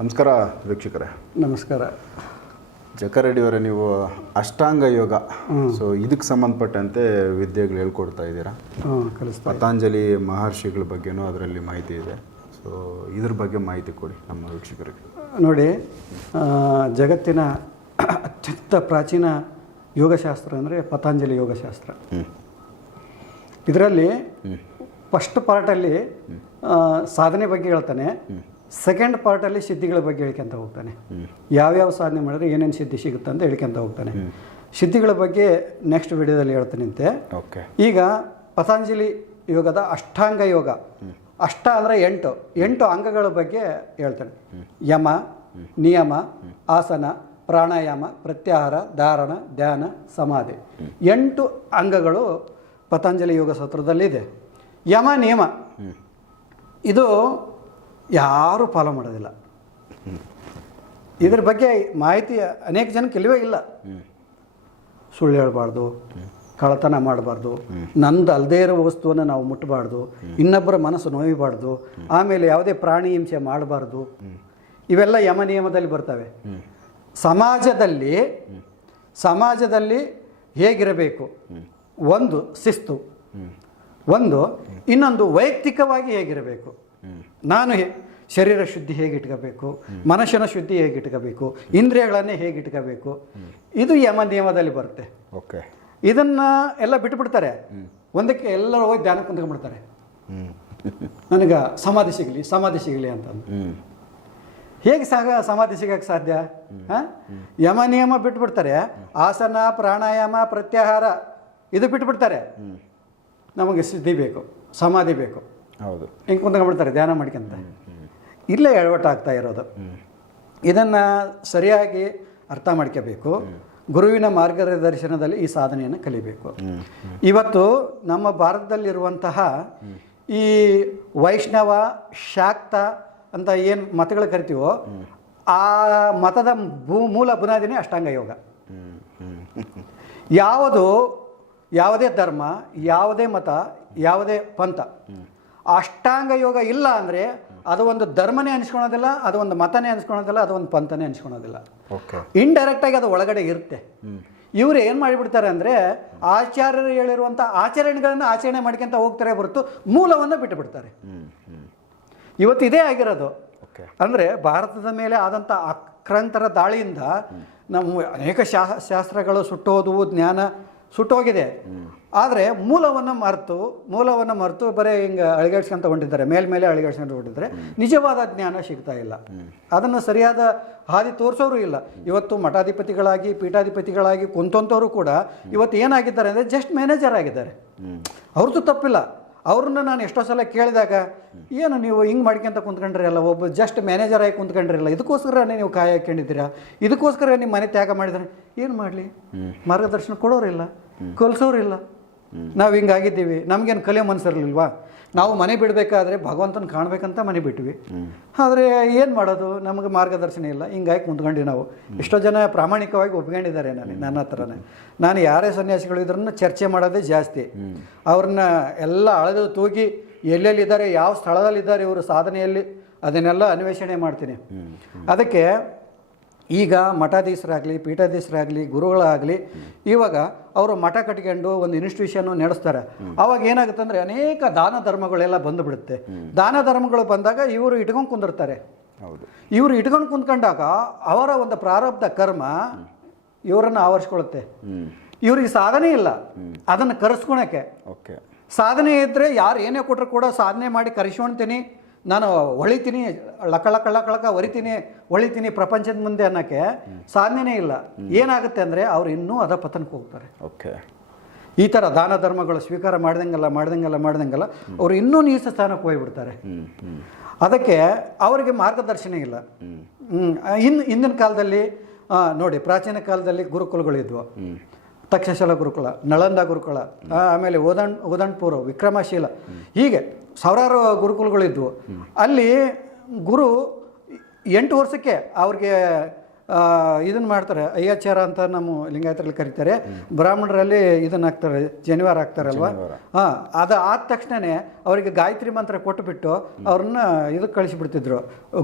ನಮಸ್ಕಾರ ವೀಕ್ಷಕರೇ. ನಮಸ್ಕಾರ. ಜಕರೆಡ್ಡಿಯವರೇ ನೀವು ಅಷ್ಟಾಂಗ ಯೋಗ. ಸೊ ಇದಕ್ಕೆ ಸಂಬಂಧಪಟ್ಟಂತೆ ವಿದ್ಯೆಗಳು ಹೇಳ್ಕೊಡ್ತಾ ಇದ್ದೀರಾ? ಕಲಿಸ್ತಾ ಪತಾಂಜಲಿ ಮಹರ್ಷಿಗಳ ಬಗ್ಗೆನೂ ಅದರಲ್ಲಿ ಮಾಹಿತಿ ಇದೆ. ಸೊ ಇದ್ರ ಬಗ್ಗೆ ಮಾಹಿತಿ ಕೊಡಿ ನಮ್ಮ ವೀಕ್ಷಕರಿಗೆ. ನೋಡಿ ಜಗತ್ತಿನ ಅತ್ಯಂತ ಪ್ರಾಚೀನ ಯೋಗಶಾಸ್ತ್ರ ಅಂದರೆ ಪತಾಂಜಲಿ ಯೋಗಶಾಸ್ತ್ರ. ಹ್ಞೂ ಇದರಲ್ಲಿ ಫಸ್ಟ್ ಪಾರ್ಟಲ್ಲಿ ಸಾಧನೆ ಬಗ್ಗೆ ಹೇಳ್ತಾನೆ. ಸೆಕೆಂಡ್ ಪಾರ್ಟಲ್ಲಿ ಸಿದ್ಧಿಗಳ ಬಗ್ಗೆ ಹೇಳ್ಕೊಂತ ಹೋಗ್ತಾನೆ. ಯಾವ್ಯಾವ ಸಾಧನೆ ಮಾಡಿದ್ರೆ ಏನೇನು ಸಿದ್ಧಿ ಸಿಗುತ್ತೆ ಅಂತ ಹೇಳ್ಕೊಂತ ಹೋಗ್ತಾನೆ. ಸಿದ್ಧಿಗಳ ಬಗ್ಗೆ ನೆಕ್ಸ್ಟ್ ವಿಡಿಯೋದಲ್ಲಿ ಹೇಳ್ತಾನಂತೆ. ಓಕೆ. ಈಗ ಪತಂಜಲಿ ಯೋಗದ ಅಷ್ಟಾಂಗ ಯೋಗ. ಅಷ್ಟ ಅಂದರೆ ಎಂಟು. ಎಂಟು ಅಂಗಗಳ ಬಗ್ಗೆ ಹೇಳ್ತಾನೆ. ಯಮ ನಿಯಮ ಆಸನ ಪ್ರಾಣಾಯಾಮ ಪ್ರತ್ಯಾಹಾರ ಧಾರಣ ಧ್ಯಾನ ಸಮಾಧಿ. ಎಂಟು ಅಂಗಗಳು ಪತಂಜಲಿ ಯೋಗ ಸೂತ್ರದಲ್ಲಿದೆ. ಯಮ ನಿಯಮ. ಇದು ಯಾರೂ ಫಾಲೋ ಮಾಡೋದಿಲ್ಲ. ಇದ್ರ ಬಗ್ಗೆ ಮಾಹಿತಿ ಅನೇಕ ಜನಕ್ಕೆ ಇಲ್ಲವೇ ಇಲ್ಲ. ಸುಳ್ಳು ಹೇಳಬಾರ್ದು, ಕಳ್ಳತನ ಮಾಡಬಾರ್ದು, ನಂದು ಅಲ್ಲದೇ ಇರೋ ವಸ್ತುವನ್ನು ನಾವು ಮುಟ್ಟಬಾರ್ದು ಇನ್ನೊಬ್ಬರ ಮನಸ್ಸು ನೋಯಬಾರ್ದು, ಆಮೇಲೆ ಯಾವುದೇ ಪ್ರಾಣಿ ಹಿಂಸೆ ಮಾಡಬಾರ್ದು. ಇವೆಲ್ಲ ಯಮ ನಿಯಮದಲ್ಲಿ ಬರ್ತವೆ. ಸಮಾಜದಲ್ಲಿ ಸಮಾಜದಲ್ಲಿ ಹೇಗಿರಬೇಕು? ಒಂದು ಶಿಸ್ತು. ಒಂದು, ಇನ್ನೊಂದು ವೈಯಕ್ತಿಕವಾಗಿ ಹೇಗಿರಬೇಕು? ನಾನು ಶರೀರ ಶುದ್ಧಿ ಹೇಗೆ ಇಟ್ಕೋಬೇಕು ಮನಸ್ಸಿನ ಶುದ್ಧಿ ಹೇಗೆ ಇಟ್ಕೋಬೇಕು ಇಂದ್ರಿಯಗಳನ್ನೇ ಹೇಗೆ ಇಟ್ಕೋಬೇಕು ಇದು ಯಮ ನಿಯಮದಲ್ಲಿ ಬರುತ್ತೆ. ಓಕೆ. ಇದನ್ನ ಎಲ್ಲ ಬಿಟ್ಬಿಡ್ತಾರೆ. ಒಂದಕ್ಕೆ ಎಲ್ಲರೂ ಹೋಗಿ ಧ್ಯಾನ ಕುಂತ್ಕೊಂಡ್ಬಿಡ್ತಾರೆ. ಹ್ಞೂ ನನಗೆ ಸಮಾಧಿ ಸಿಗಲಿ ಸಮಾಧಿ ಸಿಗಲಿ ಅಂತಂದು. ಹ್ಞೂ ಹೇಗೆ ಸಾಗ ಸಮಾಧಿ ಸಿಗಕ್ಕೆ ಸಾಧ್ಯ? ಹ? ಯಮ ನಿಯಮ ಬಿಟ್ಬಿಡ್ತಾರೆ. ಆಸನ ಪ್ರಾಣಾಯಾಮ ಪ್ರತ್ಯಾಹಾರ ಇದು ಬಿಟ್ಬಿಡ್ತಾರೆ. ನಮಗೆ ಸಿದ್ಧಿ ಬೇಕು ಸಮಾಧಿ ಬೇಕು. ಹೌದು. ಹಿಂಗೆ ಕುಂತ್ಕೊಂಡ್ಬಿಡ್ತಾರೆ ಧ್ಯಾನ ಮಾಡ್ಕೊಂತ. ಇಲ್ಲೇ ಆಗ್ತಾ ಇರೋದು. ಇದನ್ನು ಸರಿಯಾಗಿ ಅರ್ಥ ಮಾಡ್ಕೋಬೇಕು. ಗುರುವಿನ ಮಾರ್ಗದರ್ಶನದಲ್ಲಿ ಈ ಸಾಧನೆಯನ್ನು ಕಲಿಬೇಕು. ಇವತ್ತು ನಮ್ಮ ಭಾರತದಲ್ಲಿರುವಂತಹ ಈ ವೈಷ್ಣವ, ಶಾಕ್ತ ಅಂತ ಏನು ಮತಗಳು ಕರಿತೀವೋ, ಆ ಮತದ ಭೂ ಮೂಲ ಬುನಾದಿನೇ ಅಷ್ಟಾಂಗ ಯೋಗ. ಯಾವುದು, ಯಾವುದೇ ಧರ್ಮ, ಯಾವುದೇ ಮತ, ಯಾವುದೇ ಪಂಥ ಅಷ್ಟಾಂಗ ಯೋಗ ಇಲ್ಲ ಅಂದರೆ ಅದು ಒಂದು ಧರ್ಮನೇ ಅನಿಸ್ಕೊಳೋದಿಲ್ಲ ಅದು ಒಂದು ಮತನೇ ಅನಿಸ್ಕೊಳೋದಿಲ್ಲ ಅದು ಒಂದು ಪಂಥನೇ ಅನಿಸ್ಕೊಳೋದಿಲ್ಲ. ಓಕೆ. ಇಂಡೈರೆಕ್ಟಾಗಿ ಅದು ಒಳಗಡೆ ಇರುತ್ತೆ. ಇವರು ಏನು ಮಾಡಿಬಿಡ್ತಾರೆ ಅಂದರೆ ಆಚಾರ್ಯರು ಹೇಳಿರುವಂಥ ಆಚರಣೆಗಳನ್ನು ಆಚರಣೆ ಮಾಡ್ಕೊಂತ ಹೋಗ್ತಾರೆ ಹೊರತು ಮೂಲವನ್ನು ಬಿಟ್ಟು ಬಿಡ್ತಾರೆ ಹ್ಞೂ ಹ್ಞೂ ಇವತ್ತು ಇದೇ ಆಗಿರೋದು. ಅಂದರೆ ಭಾರತದ ಮೇಲೆ ಆದಂಥ ಅಕ್ರಾಂತರ ದಾಳಿಯಿಂದ ನಮ್ಮ ಅನೇಕ ಶಾ ಶಾಸ್ತ್ರಗಳು ಸುಟ್ಟೋದು ಜ್ಞಾನ ಸುಟ್ಟೋಗಿದೆ. ಆದರೆ ಮೂಲವನ್ನು ಮರೆತು ಮೂಲವನ್ನು ಮರೆತು ಬರೀ ಹಿಂಗೆ ಅಳಗಡಿಸ್ಕೊಂತ ಹೊಂಟಿದ್ದಾರೆ. ಮೇಲ್ಮೇಲೆ ಅಳಗಡಿಸ್ಕೊಂಡು ಹೊಂಟಿದ್ದಾರೆ. ನಿಜವಾದ ಜ್ಞಾನ ಸಿಗ್ತಾ ಇಲ್ಲ. ಅದನ್ನು ಸರಿಯಾದ ಹಾದಿ ತೋರಿಸೋರು ಇಲ್ಲ. ಇವತ್ತು ಮಠಾಧಿಪತಿಗಳಾಗಿ, ಪೀಠಾಧಿಪತಿಗಳಾಗಿ ಕುಂತವರು ಕೂಡ ಇವತ್ತು ಏನಾಗಿದ್ದಾರೆ ಅಂದರೆ ಜಸ್ಟ್ ಮ್ಯಾನೇಜರ್ ಆಗಿದ್ದಾರೆ. ಅವ್ರದ್ದು ತಪ್ಪಿಲ್ಲ. ಅವ್ರನ್ನ ನಾನು ಎಷ್ಟೋ ಸಲ ಕೇಳಿದಾಗ ಏನು ನೀವು ಹಿಂಗೆ ಮಾಡ್ಕೊಂತ ಕುಂತ್ಕೊಂಡ್ರಲ್ಲ ಒಬ್ಬ ಜಸ್ಟ್ ಮ್ಯಾನೇಜರ್ ಆಗಿ ಕುಂತ್ಕೊಂಡ್ರಲ್ಲ ಇದಕ್ಕೋಸ್ಕರ ನೀವು ಕಾಯಿ ಹಾಕೊಂಡಿದ್ದೀರಾ ಇದಕ್ಕೋಸ್ಕರ ನಿಮ್ಮ ಮನೆ ತ್ಯಾಗ ಮಾಡಿದ್ರೆ ಏನು ಮಾಡಲಿ? ಮಾರ್ಗದರ್ಶನ ಕೊಡೋರಿಲ್ಲ ಕಲಿಸೋರಿಲ್ಲ. ನಾವು ಹಿಂಗಾಗಿದ್ದೀವಿ. ನಮಗೇನು ಕಲೆ ಮನಸ್ಸಿರಲಿಲ್ವಾ ನಾವು ಮನೆ ಬಿಡಬೇಕಾದ್ರೆ ಭಗವಂತನ ಕಾಣಬೇಕಂತ ಮನೆ ಬಿಟ್ವಿ. ಆದರೆ ಏನು ಮಾಡೋದು? ನಮಗೆ ಮಾರ್ಗದರ್ಶನ ಇಲ್ಲ. ಹಿಂಗಾಗಿ ಕುಂತ್ಕೊಂಡ್ವಿ ನಾವು. ಎಷ್ಟೋ ಜನ ಪ್ರಾಮಾಣಿಕವಾಗಿ ಒಪ್ಕೊಂಡಿದ್ದಾರೆ ನನಗೆ ನನ್ನ ಹತ್ರನೇ. ನಾನು ಯಾರೇ ಸನ್ಯಾಸಿಗಳು ಇದ್ರನ್ನ ಚರ್ಚೆ ಮಾಡೋದೇ ಜಾಸ್ತಿ. ಅವ್ರನ್ನ ಎಲ್ಲ ಅಳೆದು ತೂಗಿ ಎಲ್ಲೆಲ್ಲಿದ್ದಾರೆ ಯಾವ ಸ್ಥಳದಲ್ಲಿದ್ದಾರೆ ಇವರು ಸಾಧನೆಯಲ್ಲಿ ಅದನ್ನೆಲ್ಲ ಅನ್ವೇಷಣೆ ಮಾಡ್ತೀನಿ. ಅದಕ್ಕೆ ಈಗ ಮಠಾಧೀಶರಾಗಲಿ ಪೀಠಾಧೀಶರಾಗಲಿ ಗುರುಗಳಾಗಲಿ ಇವಾಗ ಅವರು ಮಠ ಕಟ್ಕೊಂಡು ಒಂದು ಇನ್ಸ್ಟಿಟ್ಯೂಷನ್ ನಡೆಸ್ತಾರೆ. ಅವಾಗ ಏನಾಗುತ್ತೆ ಅಂದರೆ ಅನೇಕ ದಾನ ಧರ್ಮಗಳೆಲ್ಲ ಬಂದುಬಿಡುತ್ತೆ. ದಾನ ಧರ್ಮಗಳು ಬಂದಾಗ ಇವರು ಇಟ್ಕೊಂಡು ಕುಂದಿರ್ತಾರೆ. ಹೌದು. ಇವರು ಇಟ್ಕೊಂಡು ಕುಂತ್ಕೊಂಡಾಗ ಅವರ ಒಂದು ಪ್ರಾರಬ್ಧ ಕರ್ಮ ಇವರನ್ನು ಆವರಿಸ್ಕೊಳ್ಳುತ್ತೆ ಹ್ಞೂ ಇವ್ರಿಗೆ ಸಾಧನೆ ಇಲ್ಲ. ಅದನ್ನು ಕರೆಸ್ಕೊಳಕ್ಕೆ. ಓಕೆ. ಸಾಧನೆ ಇದ್ದರೆ ಯಾರು ಏನೇ ಕೊಟ್ಟರು ಕೂಡ ಸಾಧನೆ ಮಾಡಿ ಕರೆಸ್ಕೊಳ್ತೀನಿ. ನಾನು ಹೊಳಿತೀನಿ ಲಕ ಲಕ ಲಕ ಲಕ ಹೊರಿತೀನಿ ಹೊಳಿತೀನಿ ಪ್ರಪಂಚದ ಮುಂದೆ ಅನ್ನೋಕ್ಕೆ ಸಾಧ್ಯನೇ ಇಲ್ಲ. ಏನಾಗುತ್ತೆ ಅಂದರೆ ಅವ್ರು ಇನ್ನೂ ಅದ ಪತನಕ್ಕೆ ಹೋಗ್ತಾರೆ. ಓಕೆ. ಈ ಥರ ದಾನ ಧರ್ಮಗಳು ಸ್ವೀಕಾರ ಮಾಡ್ದಂಗೆಲ್ಲ ಮಾಡ್ದಂಗೆಲ್ಲ ಮಾಡ್ದಂಗೆಲ್ಲ ಅವರು ಇನ್ನೂ ನೀಚ ಸ್ಥಾನಕ್ಕೆ ಹೋಗ್ಬಿಡ್ತಾರೆ. ಅದಕ್ಕೆ ಅವರಿಗೆ ಮಾರ್ಗದರ್ಶನ ಇಲ್ಲ. ಇನ್ ಇನ್ನು ಹಿಂದಿನ ಕಾಲದಲ್ಲಿ ನೋಡಿ ಪ್ರಾಚೀನ ಕಾಲದಲ್ಲಿ ಗುರುಕುಲಗಳಿದ್ವು ತಕ್ಷಶಲ ಗುರುಕುಲ ನಳಂದ ಗುರುಕುಲ ಆಮೇಲೆ ಓದಣ್ ಓದಣ್ಪುರ ವಿಕ್ರಮಶೀಲ. ಹೀಗೆ ಸಾವಿರಾರು ಗುರುಕುಲಗಳಿದ್ವು. ಅಲ್ಲಿ ಗುರು ಎಂಟು ವರ್ಷಕ್ಕೆ ಅವ್ರಿಗೆ ಇದನ್ನು ಮಾಡ್ತಾರೆ ಅಯ್ಯಾಚಾರ ಅಂತ ನಮ್ಮ ಲಿಂಗಾಯತರಲ್ಲಿ ಕರೀತಾರೆ. ಬ್ರಾಹ್ಮಣರಲ್ಲಿ ಇದನ್ನ ಹಾಕ್ತಾರೆ ಜನಿವಾರ ಹಾಕ್ತಾರಲ್ವಾ? ಹಾಂ ಅದು ಆದ ತಕ್ಷಣನೇ ಅವರಿಗೆ ಗಾಯತ್ರಿ ಮಂತ್ರ ಕೊಟ್ಟುಬಿಟ್ಟು ಅವ್ರನ್ನ ಇದಕ್ಕೆ ಕಳಿಸಿಬಿಡ್ತಿದ್ರು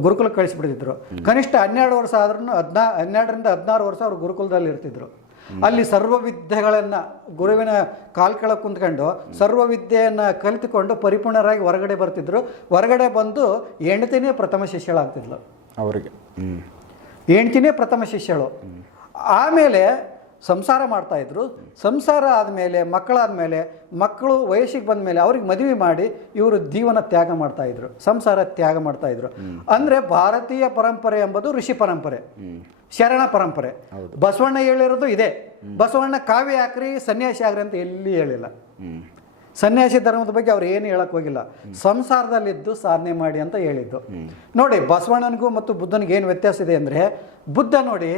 ಗುರುಕುಲಕ್ಕೆ ಕಳಿಸಿಬಿಡ್ತಿದ್ರು. ಕನಿಷ್ಠ ಹನ್ನೆರಡು ವರ್ಷ ಆದ್ರೂ ಹದಿನಾ ಹನ್ನೆರಡರಿಂದ ಹದಿನಾರು ವರ್ಷ ಅವರು ಗುರುಕುಲದಲ್ಲಿ ಇರ್ತಿದ್ರು ಅಲ್ಲಿ ಸರ್ವ ವಿದ್ಯೆಗಳನ್ನು ಗುರುವಿನ ಕಾಲ್ ಕೆಳಗೆ ಕುಂತ್ಕೊಂಡು ಸರ್ವ ವಿದ್ಯೆಯನ್ನು ಕಲಿತುಕೊಂಡು ಪರಿಪೂರ್ಣರಾಗಿ ಹೊರಗಡೆ ಬರ್ತಿದ್ರು. ಹೊರಗಡೆ ಬಂದು ಹೆಂಡತಿನೇ ಪ್ರಥಮ ಶಿಷ್ಯಳಾಗ್ತಿದ್ಲು. ಅವರಿಗೆ. ಹೆಂಡ್ತಿನೇ ಪ್ರಥಮ ಶಿಷ್ಯಳು. ಆಮೇಲೆ ಸಂಸಾರ ಮಾಡ್ತಾ ಇದ್ರು. ಸಂಸಾರ ಆದಮೇಲೆ ಮಕ್ಕಳಾದಮೇಲೆ ಮಕ್ಕಳು ವಯಸ್ಸಿಗೆ ಬಂದ ಮೇಲೆ ಅವ್ರಿಗೆ ಮದುವೆ ಮಾಡಿ ಇವರು ಜೀವನ ತ್ಯಾಗ ಮಾಡ್ತಾ ಇದ್ರು. ಸಂಸಾರ ತ್ಯಾಗ ಮಾಡ್ತಾ ಇದ್ರು. ಅಂದರೆ ಭಾರತೀಯ ಪರಂಪರೆ ಎಂಬುದು ಋಷಿ ಪರಂಪರೆ. ಶರಣ ಪರಂಪರೆ. ಬಸವಣ್ಣ ಹೇಳಿರೋದು ಇದೆ. ಬಸವಣ್ಣ ಕಾವ್ಯ ಹಾಕ್ರಿ ಸನ್ಯಾಸಿ ಆಗ್ರಿ ಅಂತ ಎಲ್ಲಿ ಹೇಳಿಲ್ಲ. ಸನ್ಯಾಸಿ ಧರ್ಮದ ಬಗ್ಗೆ ಅವ್ರು ಏನು ಹೇಳಕ್ ಹೋಗಿಲ್ಲ. ಸಂಸಾರದಲ್ಲಿದ್ದು ಸಾಧನೆ ಮಾಡಿ ಅಂತ ಹೇಳಿದ್ದು. ನೋಡಿ ಬಸವಣ್ಣನಿಗೂ ಮತ್ತು ಬುದ್ಧನಿಗೆ ಏನು ವ್ಯತ್ಯಾಸ ಇದೆ ಅಂದರೆ ಬುದ್ಧ ನೋಡಿ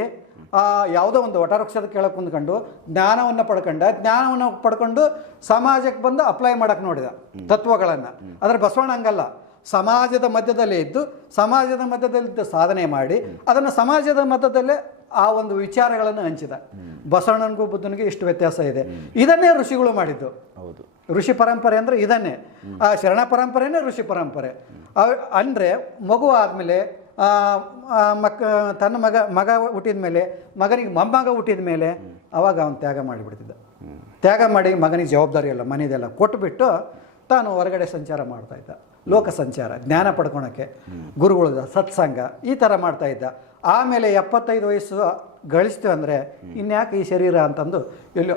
ಯಾವುದೋ ಒಂದು ವಟವೃಕ್ಷದ ಕೆಳಗೆ ಕುಂದ್ಕೊಂಡು ಜ್ಞಾನವನ್ನು ಪಡ್ಕೊಂಡ ಜ್ಞಾನವನ್ನು ಪಡ್ಕೊಂಡು ಸಮಾಜಕ್ಕೆ ಬಂದು ಅಪ್ಲೈ ಮಾಡಕ್ಕೆ ನೋಡಿದ ತತ್ವಗಳನ್ನು. ಆದರೆ ಬಸವಣ್ಣ ಹಂಗಲ್ಲ. ಸಮಾಜದ ಮಧ್ಯದಲ್ಲೇ ಇದ್ದು ಸಮಾಜದ ಮಧ್ಯದಲ್ಲಿದ್ದು ಸಾಧನೆ ಮಾಡಿ ಅದನ್ನು ಸಮಾಜದ ಮಧ್ಯದಲ್ಲೇ ಆ ಒಂದು ವಿಚಾರಗಳನ್ನು ಹಂಚಿದ. ಬಸವಣ್ಣನಿಗೂ ಬುದ್ಧನಿಗೂ ಇಷ್ಟು ವ್ಯತ್ಯಾಸ ಇದೆ. ಇದನ್ನೇ ಋಷಿಗಳು ಮಾಡಿದ್ದು. ಹೌದು. ಋಷಿ ಪರಂಪರೆ ಅಂದರೆ ಇದನ್ನೇ. ಆ ಶರಣ ಪರಂಪರೆನೇ ಋಷಿ ಪರಂಪರೆ. ಅಂದರೆ ಮಗು ಆದಮೇಲೆ ಮಕ್ಕ ತನ್ನ ಮಗ ಮಗ ಹುಟ್ಟಿದ ಮೇಲೆ ಮಗನಿಗೆ ಮೊಮ್ಮಗ ಹುಟ್ಟಿದ ಮೇಲೆ ಅವಾಗ ಅವನು ತ್ಯಾಗ ಮಾಡಿಬಿಡ್ತಿದ್ದ. ತ್ಯಾಗ ಮಾಡಿ ಮಗನಿಗೆ ಜವಾಬ್ದಾರಿ ಅಲ್ಲ ಮನೆಯದೆಲ್ಲ ಕೊಟ್ಟುಬಿಟ್ಟು ತಾನು ಹೊರಗಡೆ ಸಂಚಾರ ಮಾಡ್ತಾ ಇದ್ದ. ಲೋಕ ಸಂಚಾರ ಜ್ಞಾನ ಪಡ್ಕೊಳಕ್ಕೆ ಗುರುಗಳ ಸತ್ಸಂಗ ಈ ಥರ ಮಾಡ್ತಾ ಇದ್ದ. ಆಮೇಲೆ ಎಪ್ಪತ್ತೈದು ವಯಸ್ಸು ಗಳಿಸ್ತು ಅಂದರೆ ಇನ್ಯಾಕೆ ಈ ಶರೀರ ಅಂತಂದು ಎಲ್ಲೋ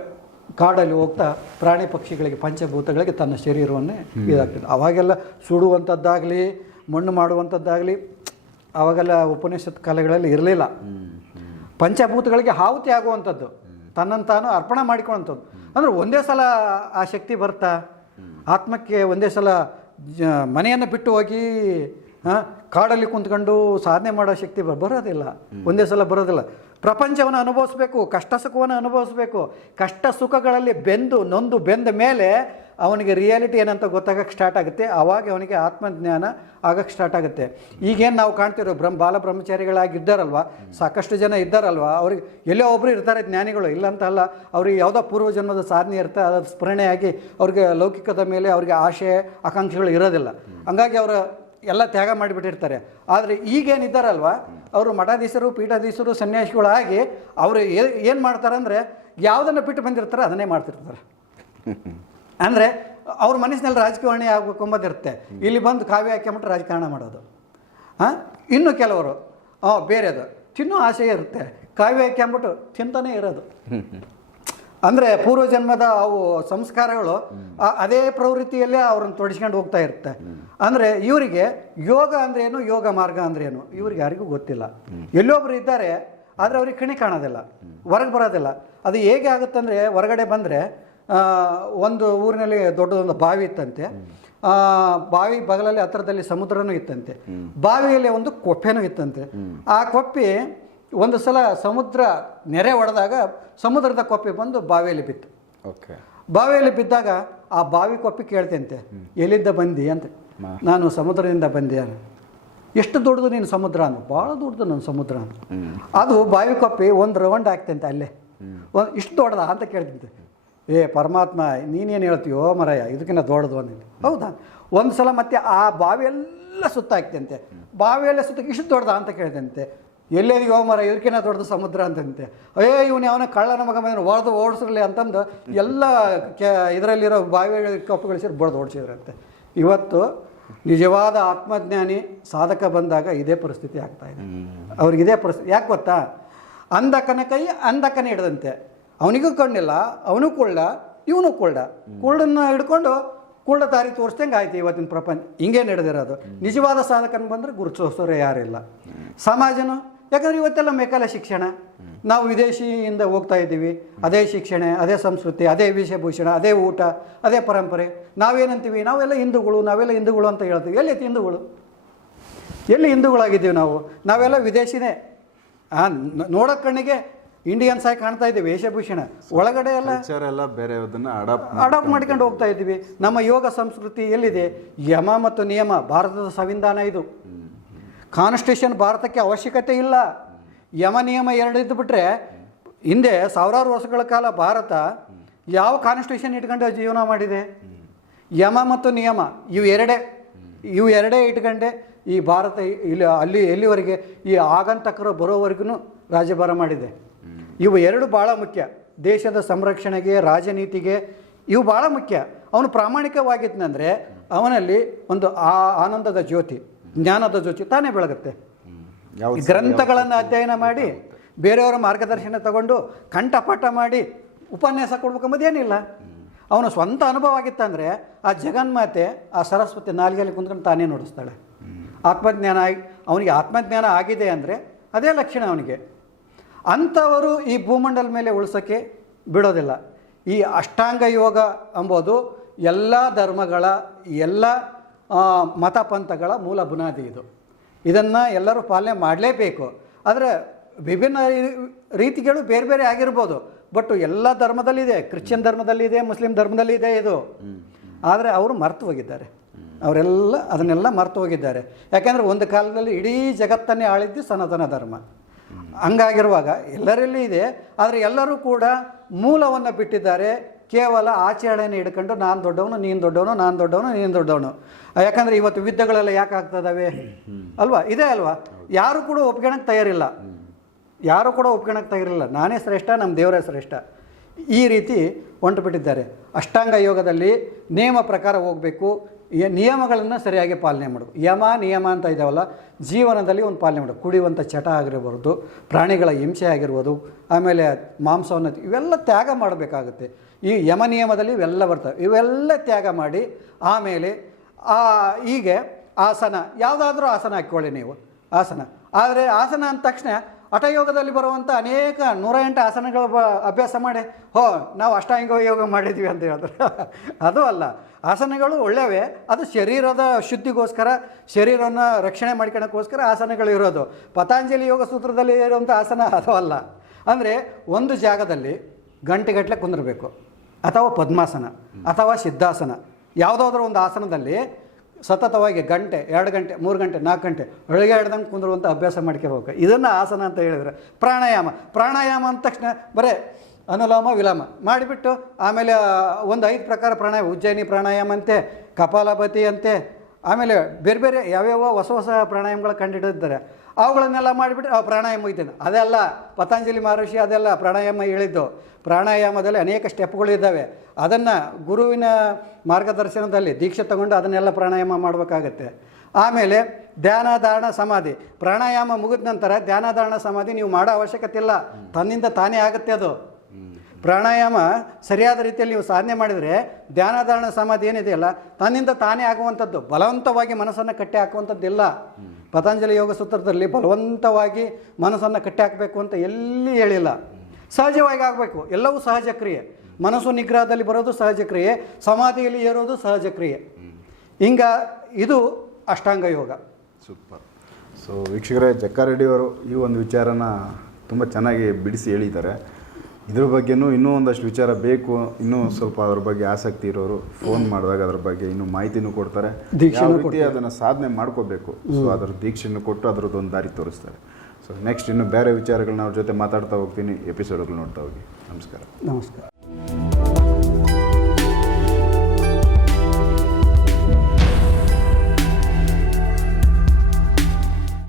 ಕಾಡಲ್ಲಿ ಹೋಗ್ತಾ ಪ್ರಾಣಿ ಪಕ್ಷಿಗಳಿಗೆ ಪಂಚಭೂತಗಳಿಗೆ ತನ್ನ ಶರೀರವನ್ನೇ ಇದಾಗ್ತದೆ ಅವಾಗೆಲ್ಲ ಸುಡುವಂಥದ್ದಾಗಲಿ ಮಣ್ಣು ಮಾಡುವಂಥದ್ದಾಗಲಿ ಅವಾಗೆಲ್ಲ ಉಪನಿಷತ್ ಕಲೆಗಳಲ್ಲಿ ಇರಲಿಲ್ಲ. ಪಂಚಭೂತಗಳಿಗೆ ಆಹುತಿ ಆಗುವಂಥದ್ದು. ತನ್ನಂತಾನು ತಾನು ಅರ್ಪಣೆ ಮಾಡಿಕೊಳ್ಳುವಂಥದ್ದು. ಅಂದರೆ ಒಂದೇ ಸಲ ಆ ಶಕ್ತಿ ಬರ್ತಾ, ಆತ್ಮಕ್ಕೆ ಒಂದೇ ಸಲ ಮನೆಯನ್ನು ಬಿಟ್ಟು ಹೋಗಿ ಕಾಡಲ್ಲಿ ಕುಂತ್ಕೊಂಡು ಸಾಧನೆ ಮಾಡೋ ಶಕ್ತಿ ಬರೋದಿಲ್ಲ. ಒಂದೇ ಸಲ ಬರೋದಿಲ್ಲ. ಪ್ರಪಂಚವನ್ನು ಅನುಭವಿಸ್ಬೇಕು, ಕಷ್ಟ ಸುಖವನ್ನು ಅನುಭವಿಸ್ಬೇಕು. ಕಷ್ಟ ಸುಖಗಳಲ್ಲಿ ಬೆಂದು, ನೊಂದು ಬೆಂದ ಮೇಲೆ ಅವನಿಗೆ ರಿಯಾಲಿಟಿ ಏನಂತ ಗೊತ್ತಾಗಕ್ಕೆ ಸ್ಟಾರ್ಟ್ ಆಗುತ್ತೆ. ಆವಾಗ ಅವನಿಗೆ ಆತ್ಮಜ್ಞಾನ ಆಗಕ್ಕೆ ಸ್ಟಾರ್ಟ್ ಆಗುತ್ತೆ. ಈಗೇನು ನಾವು ಕಾಣ್ತಿರೋ ಬ್ರಹ್ಮ ಬಾಲ ಬ್ರಹ್ಮಚಾರಿಗಳಾಗಿದ್ದಾರಲ್ವ ಸಾಕಷ್ಟು ಜನ ಇದ್ದಾರಲ್ವ? ಅವ್ರಿಗೆ ಎಲ್ಲೋ ಒಬ್ಬರು ಇರ್ತಾರೆ ಜ್ಞಾನಿಗಳು. ಇಲ್ಲ ಅಂತ ಅಲ್ಲ ಅವ್ರಿಗೆ ಯಾವುದೋ ಪೂರ್ವಜನ್ಮದ ಸಾಧನೆ ಇರುತ್ತೆ ಅದರ ಸ್ಮರಣೆಯಾಗಿ ಅವ್ರಿಗೆ ಲೌಕಿಕದ ಮೇಲೆ ಅವ್ರಿಗೆ ಆಶೆ, ಆಕಾಂಕ್ಷೆಗಳು ಇರೋದಿಲ್ಲ. ಹಂಗಾಗಿ ಅವರು ಎಲ್ಲ ತ್ಯಾಗ ಮಾಡಿಬಿಟ್ಟಿರ್ತಾರೆ. ಆದರೆ ಈಗೇನಿದ್ದಾರಲ್ವ ಅವರು ಮಠಾಧೀಶರು, ಪೀಠಾಧೀಶರು, ಸನ್ಯಾಸಿಗಳಾಗಿ ಅವರು ಏನು ಮಾಡ್ತಾರೆ ಅಂದರೆ ಯಾವುದನ್ನು ಬಿಟ್ಟು ಬಂದಿರ್ತಾರೆ ಅದನ್ನೇ ಮಾಡ್ತಿರ್ತಾರೆ. ಅಂದರೆ ಅವ್ರ ಮನಸ್ಸಿನಲ್ಲಿ ರಾಜಕಾರಣಿ ಆಗಬೇಕು ಎಂಬುದಿರುತ್ತೆ ಇಲ್ಲಿ ಬಂದು ಕಾವ್ಯ ಹಾಕ್ಕೊಂಬಿಟ್ಟು ರಾಜಕಾರಣ ಮಾಡೋದು. ಹಾಂ? ಇನ್ನು ಕೆಲವರು ಬೇರೆದು. ತಿನ್ನೋ ಆಸೆ ಇರುತ್ತೆ. ಕಾವ್ಯ ಹಾಕ್ಯಂಬಿಟ್ಟು ತಿಂತಾನೇ ಇರೋದು. ಅಂದರೆ ಪೂರ್ವಜನ್ಮದ ಅವು ಸಂಸ್ಕಾರಗಳು ಅದೇ ಪ್ರವೃತ್ತಿಯಲ್ಲೇ ಅವ್ರನ್ನ ತೊಡಸ್ಕೊಂಡು ಹೋಗ್ತಾ ಇರುತ್ತೆ. ಅಂದರೆ ಇವರಿಗೆ ಯೋಗ ಅಂದ್ರೆ ಏನು, ಯೋಗ ಮಾರ್ಗ ಅಂದ್ರೆ ಏನು? ಇವ್ರಿಗೆ ಯಾರಿಗೂ ಗೊತ್ತಿಲ್ಲ. ಎಲ್ಲೊಬ್ರು ಇದ್ದಾರೆ, ಆದರೆ ಅವ್ರಿಗೆ ಕಣಿ ಕಾಣೋದಿಲ್ಲ. ಹೊರಗೆ ಬರೋದಿಲ್ಲ. ಅದು ಹೇಗೆ ಆಗುತ್ತಂದರೆ ಹೊರಗಡೆ ಬಂದರೆ ಒಂದು ಊರಿನಲ್ಲಿ ದೊಡ್ಡದೊಂದು ಬಾವಿ ಇತ್ತಂತೆ. ಆ, ಬಾವಿ ಬಗಲಲ್ಲಿ ಹತ್ರದಲ್ಲಿ ಸಮುದ್ರನೂ ಇತ್ತಂತೆ. ಬಾವಿಯಲ್ಲಿ ಒಂದು ಕೊಪ್ಪೆನೂ ಇತ್ತಂತೆ. ಆ ಕೊಪ್ಪೆ ಒಂದು ಸಲ ಸಮುದ್ರ ನೆರೆ ಹೊಡೆದಾಗ ಸಮುದ್ರದ ಕೊಪ್ಪೆ ಬಂದು ಬಾವಿಯಲ್ಲಿ ಬಿತ್ತು. ಓಕೆ. ಬಾವಿಯಲ್ಲಿ ಬಿದ್ದಾಗ ಆ ಬಾವಿ ಕೊಪ್ಪೆ ಕೇಳ್ತಂತೆ ಎಲ್ಲಿದ್ದ ಬಂದಿ? ಅಂತ. ನಾನು ಸಮುದ್ರದಿಂದ ಬಂದೆ ಅಂತ. ಎಷ್ಟು ದೊಡ್ಡದು ನೀನು ಸಮುದ್ರ? ಅನ್ನು ಭಾಳ ದೊಡ್ಡದು ನನ್ನ ಸಮುದ್ರ ಅಂತ ಅದು ಬಾವಿ ಕೊಪ್ಪೆ ಒಂದು ರೌಂಡ್ ಆಗ್ತಂತೆ ಅಲ್ಲೇ. ಒಂದು ಇಷ್ಟು ದೊಡ್ಡದ ಅಂತ ಕೇಳ್ತಂತೆ. ಏ ಪರಮಾತ್ಮ ನೀನೇನು ಹೇಳ್ತೀಯೋ ಮರಯ್ಯ ಇದಕ್ಕಿಂತ ದೊಡ್ಡದು ಅಂದಿಲ್ಲ ಹೌದಾ? ಒಂದು ಸಲ ಮತ್ತೆ ಆ ಬಾವಿಯೆಲ್ಲ ಸುತ್ತಾಕ್ತಂತೆ. ಬಾವಿಯೆಲ್ಲ ಸುತ್ತ ಇಷ್ಟು ದೊಡ್ಡದ ಅಂತ ಕೇಳ್ತಂತೆ. ಎಲ್ಲೇದಿಗೋ ಮರ ಇದಕ್ಕಿಂತ ದೊಡ್ಡದು ಸಮುದ್ರ ಅಂತಂತೆ. ಅಯ್ಯೋ ಇವನು ಯಾವನ ಕಳ್ಳನ ಮಗ ಬಂದ್ರೆ ಹೊಡೆದು ಓಡಿಸ್ರಲಿ ಅಂತಂದು ಎಲ್ಲ ಕೆ ಇದರಲ್ಲಿರೋ ಬಾವಿ ಕಪ್ಪುಗಳು ಸೇರಿ ಬಡ್ದು ಓಡಿಸಿದ್ರಂತೆ. ಇವತ್ತು ನಿಜವಾದ ಆತ್ಮಜ್ಞಾನಿ ಸಾಧಕ ಬಂದಾಗ ಇದೇ ಪರಿಸ್ಥಿತಿ ಆಗ್ತಾ ಇದೆ. ಅವ್ರಿಗೆ ಇದೇ ಪರಿಸ್ಥಿತಿ ಯಾಕೆ ಗೊತ್ತಾ? ಅಂದಕ್ಕನ ಕೈ ಅಂಧಕನ ಹಿಡ್ದಂತೆ. ಅವನಿಗೂ ಕಣ್ಣಿಲ್ಲ ಅವನು ಕುಳ್ಳ ಇವನು ಕುಳ್ಳ. ಕುಳ್ಳನ್ನ ಹಿಡ್ಕೊಂಡು ಕುಳ್ಳ ದಾರಿ ತೋರಿಸ್ದಂಗೆ ಆಯ್ತು ಇವತ್ತಿನ ಪ್ರಪಂಚ. ಹಿಂಗೆ ನಡೆದಿರೋದು. ನಿಜವಾದ ಸಾಧಕನ ಬಂದರೆ ಗುರುತಿಸೋರು ಯಾರಿಲ್ಲ. ಸಮಾಜನು ಯಾಕಂದ್ರೆ ಇವತ್ತೆಲ್ಲ ಮೇಕಾಲ ಶಿಕ್ಷಣ. ನಾವು ವಿದೇಶಿಯಿಂದ ಹೋಗ್ತಾ ಇದ್ದೀವಿ. ಅದೇ ಶಿಕ್ಷಣ ಅದೇ ಸಂಸ್ಕೃತಿ ಅದೇ ವೇಷಭೂಷಣ ಅದೇ ಊಟ ಅದೇ ಪರಂಪರೆ. ನಾವೇನಂತೀವಿ? ನಾವೆಲ್ಲ ಹಿಂದೂಗಳು ನಾವೆಲ್ಲ ಹಿಂದೂಗಳು ಅಂತ ಹೇಳ್ತೀವಿ. ಎಲ್ಲಿ ಹಿಂದೂಗಳು? ಎಲ್ಲಿ ಹಿಂದೂಗಳಾಗಿದ್ದೀವಿ ನಾವು? ನಾವೆಲ್ಲ ವಿದೇಶಿನೇ. ನೋಡೋ ಕಣ್ಣಿಗೆ ಇಂಡಿಯನ್ಸ್ ಆಗಿ ಕಾಣ್ತಾ ಇದ್ದೀವಿ ವೇಷಭೂಷಣ. ಒಳಗಡೆ ಎಲ್ಲ ಎಲ್ಲ ಬೇರೆದನ್ನ ಅಡಾಪ್ಟ್ ಅಡಾಪ್ಟ್ ಮಾಡ್ಕೊಂಡು ಹೋಗ್ತಾ ಇದ್ದೀವಿ. ನಮ್ಮ ಯೋಗ ಸಂಸ್ಕೃತಿ ಎಲ್ಲಿದೆ? ಯಮ ಮತ್ತು ನಿಯಮ ಭಾರತದ ಸಂವಿಧಾನ ಇದು. ಕಾನ್ಸ್ಟಿಟ್ಯೂಷನ್ ಭಾರತಕ್ಕೆ ಅವಶ್ಯಕತೆ ಇಲ್ಲ. ಯಮ ನಿಯಮ ಎರಡು ಇದ್ದು ಹಿಂದೆ ಸಾವಿರಾರು ವರ್ಷಗಳ ಕಾಲ ಭಾರತ ಯಾವ ಕಾನ್ಸ್ಟಿಟ್ಯೂಷನ್ ಇಟ್ಕೊಂಡು ಜೀವನ ಮಾಡಿದೆ? ಯಮ ಮತ್ತು ನಿಯಮ ಇವು ಎರಡೇ. ಇವು ಎರಡೇ ಇಟ್ಕೊಂಡೆ ಈ ಭಾರತ ಇಲ್ಲಿ ಅಲ್ಲಿ ಎಲ್ಲಿವರೆಗೆ ಈ ಆಗಂತಕರು ಬರೋವರೆಗೂ ರಾಜ್ಯಭಾರ ಮಾಡಿದೆ. ಇವು ಎರಡು ಭಾಳ ಮುಖ್ಯ. ದೇಶದ ಸಂರಕ್ಷಣೆಗೆ ರಾಜನೀತಿಗೆ ಇವು ಭಾಳ ಮುಖ್ಯ. ಅವನು ಪ್ರಾಮಾಣಿಕವಾಗಿದ್ನಂದರೆ ಅವನಲ್ಲಿ ಒಂದು ಆ ಆನಂದದ ಜ್ಯೋತಿ ಜ್ಞಾನದ ಜ್ಯೋತಿ ತಾನೇ ಬೆಳಗುತ್ತೆ. ಗ್ರಂಥಗಳನ್ನು ಅಧ್ಯಯನ ಮಾಡಿ ಬೇರೆಯವರ ಮಾರ್ಗದರ್ಶನ ತಗೊಂಡು ಕಂಠಪಾಠ ಮಾಡಿ ಉಪನ್ಯಾಸ ಕೊಡ್ಬೇಕಂಬುದೇನಿಲ್ಲ ಅವನು ಸ್ವಂತ ಅನುಭವ ಆಗಿತ್ತಂದರೆ ಆ ಜಗನ್ಮಾತೆ ಆ ಸರಸ್ವತಿ ನಾಲಿಗೆಯಲ್ಲಿ ಕುಂತ್ಕೊಂಡು ತಾನೇ ನೋಡಿಸ್ತಾಳೆ. ಆತ್ಮಜ್ಞಾನ ಆಗಿ ಅವನಿಗೆ ಆತ್ಮಜ್ಞಾನ ಆಗಿದೆ ಅಂದರೆ ಅದೇ ಲಕ್ಷಣ ಅವನಿಗೆ. ಅಂಥವರು ಈ ಭೂಮಂಡಲ ಮೇಲೆ ಉಳಿಸೋಕ್ಕೆ ಬಿಡೋದಿಲ್ಲ. ಈ ಅಷ್ಟಾಂಗ ಯೋಗ ಅಂಬೋದು ಎಲ್ಲ ಧರ್ಮಗಳ ಎಲ್ಲ ಮತ ಪಂಥಗಳ ಮೂಲ ಬುನಾದಿ ಇದು. ಇದನ್ನು ಎಲ್ಲರೂ ಪಾಲನೆ ಮಾಡಲೇಬೇಕು. ಆದರೆ ವಿಭಿನ್ನ ರೀತಿಗಳು ಬೇರೆ ಬೇರೆ ಆಗಿರ್ಬೋದು. ಬಟ್ ಎಲ್ಲ ಧರ್ಮದಲ್ಲಿದೆ. ಕ್ರಿಶ್ಚಿಯನ್ ಧರ್ಮದಲ್ಲಿದೆ, ಮುಸ್ಲಿಂ ಧರ್ಮದಲ್ಲಿದೆ ಇದು. ಆದರೆ ಅವರು ಮರ್ತು ಹೋಗಿದ್ದಾರೆ. ಅವರೆಲ್ಲ ಅದನ್ನೆಲ್ಲ ಮರ್ತು ಹೋಗಿದ್ದಾರೆ. ಯಾಕೆಂದರೆ ಒಂದು ಕಾಲದಲ್ಲಿ ಇಡೀ ಜಗತ್ತನ್ನೇ ಆಳಿದ್ದು ಸನಾತನ ಧರ್ಮ. ಹಂಗಾಗಿರುವಾಗ ಎಲ್ಲರಲ್ಲಿ ಇದೆ, ಆದರೆ ಎಲ್ಲರೂ ಕೂಡ ಮೂಲವನ್ನು ಬಿಟ್ಟಿದ್ದಾರೆ. ಕೇವಲ ಆಚರಣೆಯನ್ನು ಹಿಡ್ಕೊಂಡು ನಾನು ದೊಡ್ಡವನು, ನೀನು ದೊಡ್ಡವನು, ನಾನು ದೊಡ್ಡವನು, ನೀನು ದೊಡ್ಡವನು. ಯಾಕಂದರೆ ಇವತ್ತು ಯುದ್ಧಗಳೆಲ್ಲ ಯಾಕೆ ಆಗ್ತದವೆ? ಅಲ್ವಾ? ಇದೆ ಅಲ್ವಾ? ಯಾರು ಕೂಡ ಒಪ್ಕೊಳಕ್ಕೆ ತಯಾರಿಲ್ಲ. ಯಾರು ಕೂಡ ಒಪ್ಕೊಳಕ್ಕೆ ತಯಾರಿಲ್ಲ. ನಾನೇ ಶ್ರೇಷ್ಠ ನಮ್ಮ ದೇವರೇ ಶ್ರೇಷ್ಠ. ಈ ರೀತಿ ಹೊಂಟು ಬಿಟ್ಟಿದ್ದಾರೆ ಅಷ್ಟಾಂಗ ಯೋಗದಲ್ಲಿ ನಿಯಮ ಪ್ರಕಾರ ಹೋಗಬೇಕು. ನಿಯಮಗಳನ್ನು ಸರಿಯಾಗಿ ಪಾಲನೆ ಮಾಡೋದು. ಯಮ, ನಿಯಮ ಅಂತ ಇದಾವಲ್ಲ, ಜೀವನದಲ್ಲಿ ಒಂದು ಪಾಲನೆ ಮಾಡೋದು. ಕುಡಿಯುವಂಥ ಚಟ ಆಗಿರಬಾರ್ದು, ಪ್ರಾಣಿಗಳ ಹಿಂಸೆ ಆಗಿರ್ಬೋದು ಆಮೇಲೆ ಮಾಂಸವನ್ನು ಇವೆಲ್ಲ ತ್ಯಾಗ ಮಾಡಬೇಕಾಗುತ್ತೆ. ಈ ಯಮ ನಿಯಮದಲ್ಲಿ ಇವೆಲ್ಲ ಬರ್ತವೆ. ಇವೆಲ್ಲ ತ್ಯಾಗ ಮಾಡಿ, ಆಮೇಲೆ ಹೀಗೆ ಆಸನ, ಯಾವುದಾದ್ರೂ ಆಸನ ಹಾಕ್ಕೊಳ್ಳಿ ನೀವು. ಆಸನ. ಆದರೆ ಆಸನ ಅಂದ ತಕ್ಷಣ ಹಠಯೋಗದಲ್ಲಿ ಬರುವಂಥ ಅನೇಕ ನೂರ ಎಂಟು ಆಸನಗಳ ಬ ಅಭ್ಯಾಸ ಮಾಡಿ, ಹೋ, ನಾವು ಅಷ್ಟಾಂಗ ಯೋಗ ಮಾಡಿದ್ವಿ ಅಂತ ಹೇಳಿದ್ರೆ. ಅದು ಅಲ್ಲ, ಆಸನಗಳು ಒಳ್ಳೆಯವೇ ಅದು ಶರೀರದ ಶುದ್ಧಿಗೋಸ್ಕರ, ಶರೀರವನ್ನು ರಕ್ಷಣೆ ಮಾಡ್ಕೊಳ್ಳೋಕ್ಕೋಸ್ಕರ ಆಸನಗಳು ಇರೋದು. ಪತಾಂಜಲಿ ಯೋಗ ಸೂತ್ರದಲ್ಲಿ ಇರುವಂಥ ಆಸನ ಅದು ಅಲ್ಲ. ಅಂದರೆ ಒಂದು ಜಾಗದಲ್ಲಿ ಗಂಟೆಗಟ್ಟಲೆ ಕುಂದಿರಬೇಕು, ಅಥವಾ ಪದ್ಮಾಸನ, ಅಥವಾ ಸಿದ್ಧಾಸನ, ಯಾವುದಾದ್ರೂ ಒಂದು ಆಸನದಲ್ಲಿ ಸತತವಾಗಿ ಗಂಟೆ, ಎರಡು ಗಂಟೆ, ಮೂರು ಗಂಟೆ, ನಾಲ್ಕು ಗಂಟೆ ಒಳಗೆ ಹಿಡ್ದಂಗೆ ಕುಂದಿರುವಂಥ ಅಭ್ಯಾಸ ಮಾಡ್ಕೋಬೇಕು ಇದನ್ನು ಆಸನ ಅಂತ ಹೇಳಿದರೆ ಪ್ರಾಣಾಯಾಮ. ಪ್ರಾಣಾಯಾಮ ಅಂದ ತಕ್ಷಣ ಬರೇ ಅನುಲೋಮ ವಿಲೋಮ ಮಾಡಿಬಿಟ್ಟು ಆಮೇಲೆ ಒಂದು ಐದು ಪ್ರಕಾರ ಪ್ರಾಣಾಯಾಮ, ಉಜ್ಜಯಿನಿ ಪ್ರಾಣಾಯಾಮ ಅಂತೆ ಕಪಾಲಪತಿ ಅಂತೆ ಆಮೇಲೆ ಬೇರೆ ಬೇರೆ ಯಾವ್ಯಾವ ಹೊಸ ಹೊಸ ಪ್ರಾಣಾಯಾಮಗಳು ಕಂಡುಹಿಡಿದಿದ್ದಾರೆ ಅವುಗಳನ್ನೆಲ್ಲ ಮಾಡಿಬಿಟ್ಟು ಆ ಪ್ರಾಣಾಯಾಮ ಇದ್ದೇನೆ ಅದೆಲ್ಲ ಪತಂಜಲಿ ಮಹರ್ಷಿ ಅದೆಲ್ಲ ಪ್ರಾಣಾಯಾಮ ಹೇಳಿದ್ದು. ಪ್ರಾಣಾಯಾಮದಲ್ಲಿ ಅನೇಕ ಸ್ಟೆಪ್ಗಳಿದ್ದಾವೆ ಅದನ್ನು ಗುರುವಿನ ಮಾರ್ಗದರ್ಶನದಲ್ಲಿ ದೀಕ್ಷೆ ತಗೊಂಡು ಅದನ್ನೆಲ್ಲ ಪ್ರಾಣಾಯಾಮ ಮಾಡಬೇಕಾಗತ್ತೆ. ಆಮೇಲೆ ಧ್ಯಾನ ಧಾರಣ ಸಮಾಧಿ. ಪ್ರಾಣಾಯಾಮ ಮುಗಿದ ನಂತರ ಧ್ಯಾನ ಧಾರಣ ಸಮಾಧಿ ನೀವು ಮಾಡೋ ಅವಶ್ಯಕತೆ ಇಲ್ಲ. ತನ್ನಿಂದ ತಾನೇ ಆಗುತ್ತೆ ಅದು. ಪ್ರಾಣಾಯಾಮ ಸರಿಯಾದ ರೀತಿಯಲ್ಲಿ ನೀವು ಸಾಧನೆ ಮಾಡಿದರೆ ಧ್ಯಾನ ಧಾರಣ ಸಮಾಧಿ ಏನಿದೆಯಲ್ಲ ತನ್ನಿಂದ ತಾನೇ ಆಗುವಂಥದ್ದು, ಬಲವಂತವಾಗಿ ಮನಸ್ಸನ್ನು ಕಟ್ಟಿ ಹಾಕುವಂಥದ್ದಿಲ್ಲ. ಪತಂಜಲಿ ಯೋಗ ಸೂತ್ರದಲ್ಲಿ ಬಲವಂತವಾಗಿ ಮನಸ್ಸನ್ನು ಕಟ್ಟಿ ಹಾಕಬೇಕು ಅಂತ ಎಲ್ಲಿ ಹೇಳಿಲ್ಲ. ಸಹಜವಾಗಿ ಆಗಬೇಕು, ಎಲ್ಲವೂ ಸಹಜ ಕ್ರಿಯೆ. ಮನಸ್ಸು ನಿಗ್ರಹದಲ್ಲಿ ಬರೋದು ಸಹಜ ಕ್ರಿಯೆ, ಸಮಾಧಿಯಲ್ಲಿ ಏರೋದು ಸಹಜ ಕ್ರಿಯೆ. ಹಿಂಗ ಇದು ಅಷ್ಟಾಂಗ ಯೋಗ. ಸೂಪರ್. ಸೊ ವೀಕ್ಷಕರೇ, ಜಕ್ಕಾರೆಡ್ಡಿಯವರು ಈ ಒಂದು ವಿಚಾರನ ತುಂಬ ಚೆನ್ನಾಗಿ ಬಿಡಿಸಿ ಹೇಳಿದ್ದಾರೆ. ಇದ್ರ ಬಗ್ಗೆನೂ ಇನ್ನೂ ಒಂದಷ್ಟು ವಿಚಾರ ಬೇಕು. ಇನ್ನೂ ಸ್ವಲ್ಪ ಅದ್ರ ಬಗ್ಗೆ ಆಸಕ್ತಿ ಇರೋರು ಫೋನ್ ಮಾಡಿದಾಗ ಅದ್ರ ಬಗ್ಗೆ ಇನ್ನೂ ಮಾಹಿತಿನೂ ಕೊಡ್ತಾರೆ. ಯಾವ ರೀತಿ ಅದನ್ನು ಸಾಧನೆ ಮಾಡ್ಕೋಬೇಕು. ಸೊ ಅದ್ರ ದೀಕ್ಷೆಯನ್ನು ಕೊಟ್ಟು ಅದ್ರದ್ದೊಂದು ದಾರಿ ತೋರಿಸ್ತಾರೆ. ಸೊ ನೆಕ್ಸ್ಟ್ ಇನ್ನು ಬೇರೆ ವಿಚಾರಗಳನ್ನ ಅವ್ರ ಜೊತೆ ಮಾತಾಡ್ತಾ ಹೋಗ್ತೀನಿ. ಎಪಿಸೋಡ್ಗಳು ನೋಡ್ತಾ ಹೋಗಿ. ನಮಸ್ಕಾರ. ನಮಸ್ಕಾರ.